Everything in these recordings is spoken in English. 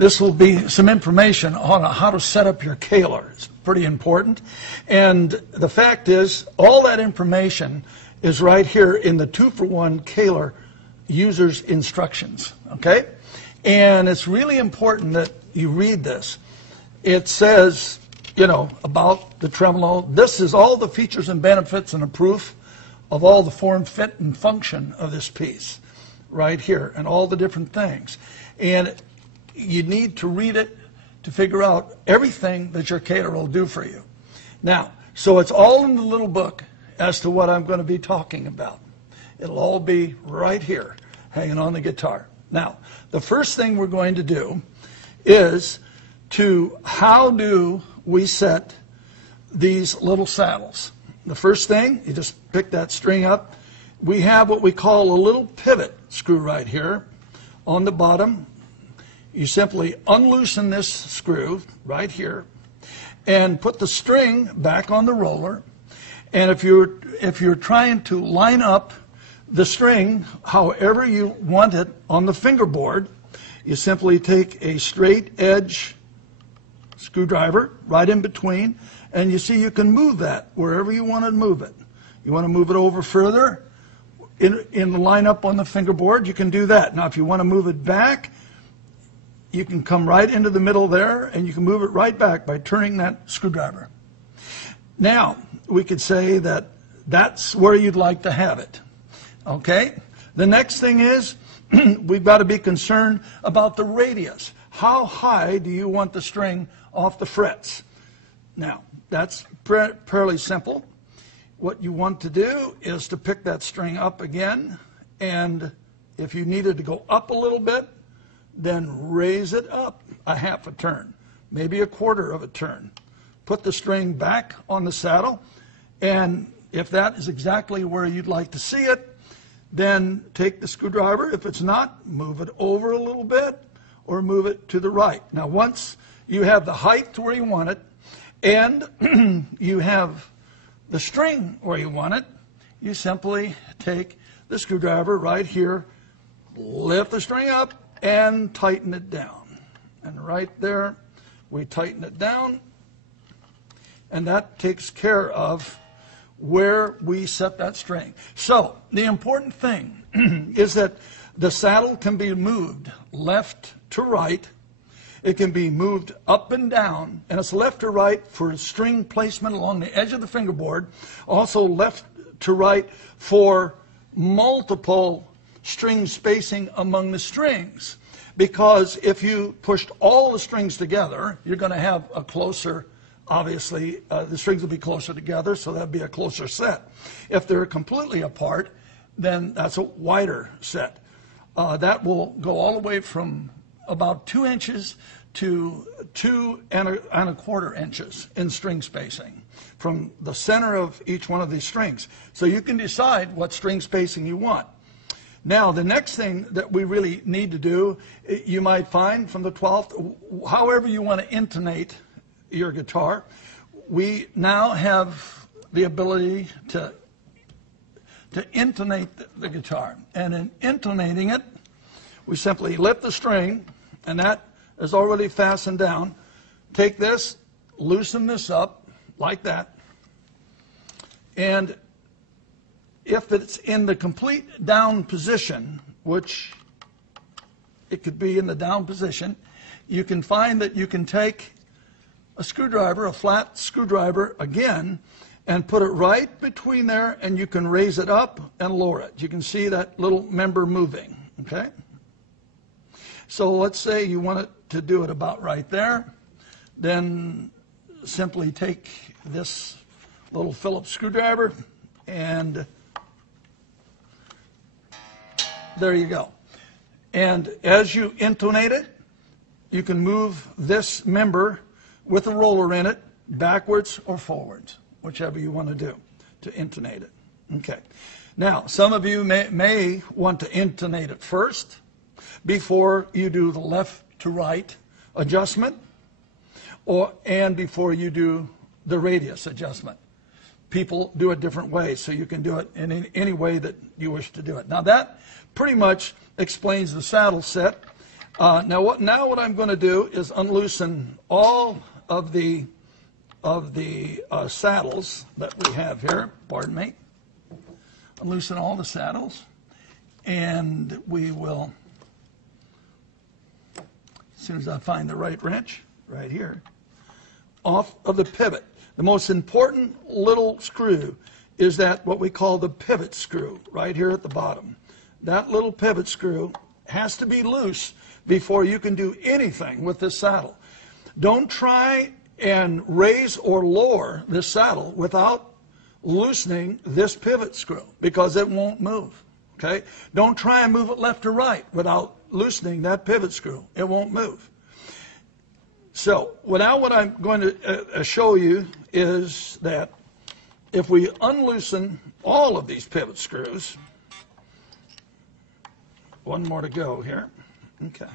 this will be some information on how to set up your Kaler. It's pretty important. And the fact is, all that information is right here in the 2-for-1 Kaler user's instructions, okay? And it's really important that you read this. It says, you know, about the tremolo. This is all the features and benefits and a proof of all the form, fit, and function of this piece right here, and all the different things. And you need to read it to figure out everything that your Kaler will do for you. Now, so it's all in the little book as to what I'm going to be talking about. It'll all be right here, hanging on the guitar. Now, the first thing we're going to do is how do we set these little saddles. The first thing, you just pick that string up. We have what we call a little pivot screw right here on the bottom. You simply unloosen this screw right here and put the string back on the roller. And if you're trying to line up the string however you want it on the fingerboard, you simply take a straight edge screwdriver right in between, and you see you can move that wherever you want to move it. You want to move it over further in the lineup on the fingerboard, you can do that. Now if you want to move it back, you can come right into the middle there, and you can move it right back by turning that screwdriver. Now we could say that that's where you'd like to have it. Okay? The next thing is we've got to be concerned about the radius. How high do you want the string off the frets? Now, that's fairly simple. What you want to do is to pick that string up again, and if you needed to go up a little bit, then raise it up a half a turn, maybe a quarter of a turn. Put the string back on the saddle, and if that is exactly where you'd like to see it, then take the screwdriver. If it's not, move it over a little bit or move it to the right. Now, once you have the height to where you want it and you have the string where you want it, you simply take the screwdriver right here, lift the string up, and tighten it down. And right there, we tighten it down, and that takes care of where we set that string. So the important thing is that the saddle can be moved left to right. It can be moved up and down, and it's left to right for string placement along the edge of the fingerboard. Also left to right for multiple string spacing among the strings. Because if you pushed all the strings together, you're going to have a closer, obviously, the strings will be closer together, so that'd be a closer set. If they're completely apart, then that's a wider set. That will go all the way from about 2 inches to 2¼ inches in string spacing from the center of each one of these strings. So you can decide what string spacing you want. Now, the next thing that we really need to do, you might find from the 12th, however you want to intonate your guitar, we now have the ability to intonate the guitar. And in intonating it, we simply lift the string, and that is already fastened down. Take this, loosen this up like that, and if it's in the complete down position, which it could be in the down position, you can find that you can take a screwdriver, a flat screwdriver again, and put it right between there, and you can raise it up and lower it. You can see that little member moving, okay? So let's say you want it to do it about right there. Then simply take this little Phillips screwdriver, and there you go. And as you intonate it, you can move this member with a roller in it backwards or forwards, whichever you want to do to intonate it. Okay. Now, some of you may want to intonate it first before you do the left to right adjustment, and before you do the radius adjustment. People do it different ways, so you can do it in any way that you wish to do it. Now that pretty much explains the saddle set. Now what I'm going to do is unloosen all of the saddles that we have here. Pardon me. Unloosen all the saddles, and we will, as soon as I find the right wrench, right here, off of the pivot. The most important little screw is that what we call the pivot screw right here at the bottom. That little pivot screw has to be loose before you can do anything with this saddle. Don't try and raise or lower this saddle without loosening this pivot screw, because it won't move. Okay? Don't try and move it left or right without loosening that pivot screw. It won't move. So now what I'm going to show you is that if we unloosen all of these pivot screws, one more to go here. Okay.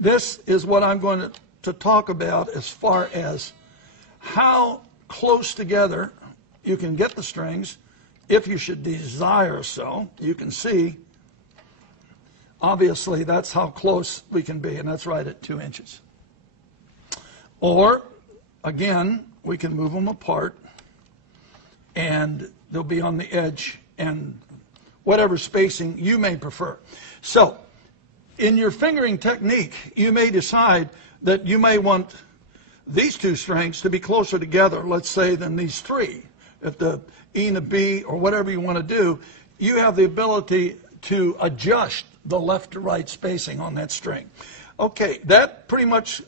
This is what I'm going to talk about as far as how close together you can get the strings if you should desire so. You can see, obviously, that's how close we can be, and that's right at 2 inches. Or, again, we can move them apart, and they'll be on the edge, and whatever spacing you may prefer. So, in your fingering technique, you may decide that you may want these 2 strings to be closer together, let's say, than these 3. If the E and the B or whatever you want to do, you have the ability to adjust the left to right spacing on that string. Okay, that pretty much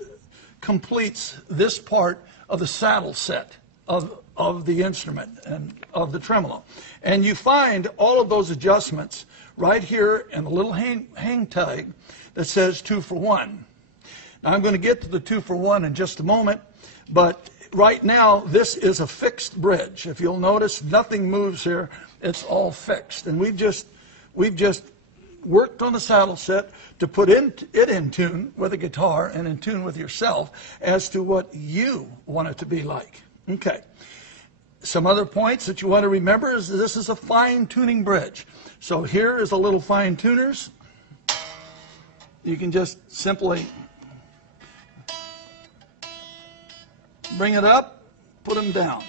completes this part of the saddle set of the instrument and of the tremolo. And you find all of those adjustments right here in the little hang tag that says 2 for 1. Now I'm going to get to the 2 for 1 in just a moment, but right now this is a fixed bridge. If you'll notice, nothing moves here. It's all fixed. And we've just worked on the saddle set to put it in tune with the guitar and in tune with yourself as to what you want it to be like. Okay. Some other points that you want to remember is this is a fine-tuning bridge. So here is a little fine-tuners. You can just simply bring it up, put them down.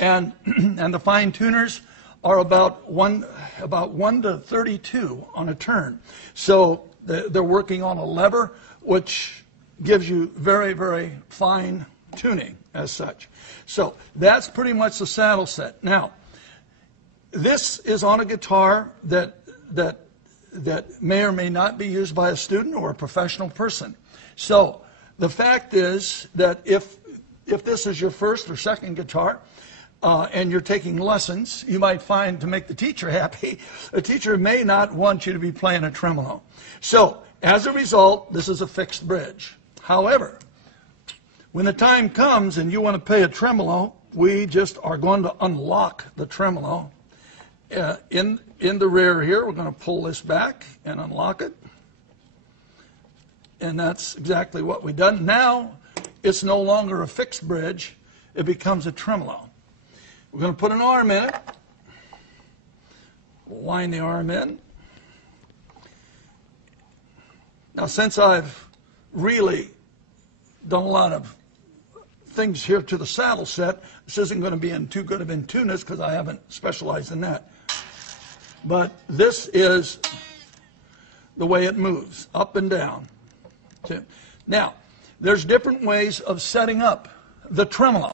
And the fine-tuners are about 1 to 32 on a turn. So they're working on a lever, which gives you very, very fine tuning as such. So that's pretty much the saddle set. Now, this is on a guitar that may or may not be used by a student or a professional person. So the fact is that if this is your first or second guitar, and you're taking lessons, you might find, to make the teacher happy, the teacher may not want you to be playing a tremolo. So, as a result, this is a fixed bridge. However, when the time comes and you want to play a tremolo, we just are going to unlock the tremolo. In the rear here, we're going to pull this back and unlock it. And that's exactly what we've done. Now, it's no longer a fixed bridge. It becomes a tremolo. We're going to put an arm in it. Wind the arm in. Now, since I've really done a lot of things here to the saddle set, this isn't going to be in too good of in tuners because I haven't specialized in that. But this is the way it moves, up and down. Now, there's different ways of setting up the tremolo.